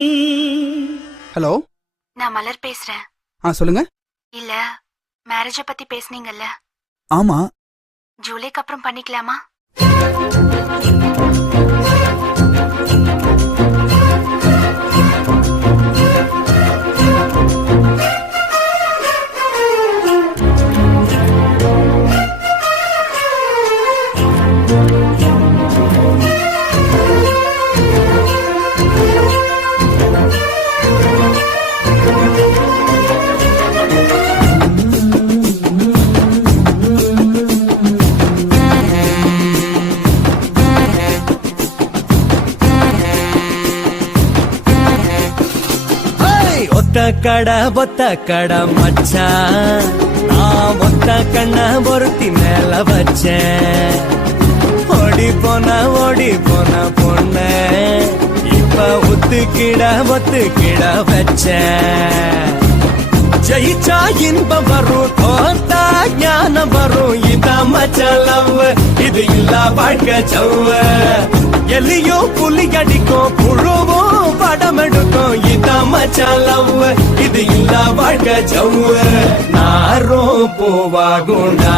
Hello, நான் மலர் பேசுறேன். சொல்லுங்க. இல்ல, மேரேஜ பத்தி பேசுனீங்கல்ல, ஆமா. ஜூலைக்கு அப்புறம் பண்ணிக்கலாமா? ஒத்த கட மச்சான், நான் ஒத்த கண்ண பொருத்தி மேல வச்சேன். ஓடி போன பொண்ண இப்ப ஒத்துக்கிட வச்சேன். ஜெயிச்சா இன்பம் வரும், தோத்தா ஞானம் வரும். இதான் மச்சான் லவ், இது இல்ல வாழ்க்கை சவ். எலியோ புலி அடிக்கும், புழுவும் படம் எடுக்கும். இதான் மச்சான் லவ், இது இல்ல வாழ்க்கை சவ். நாரும் பூவாகுண்டா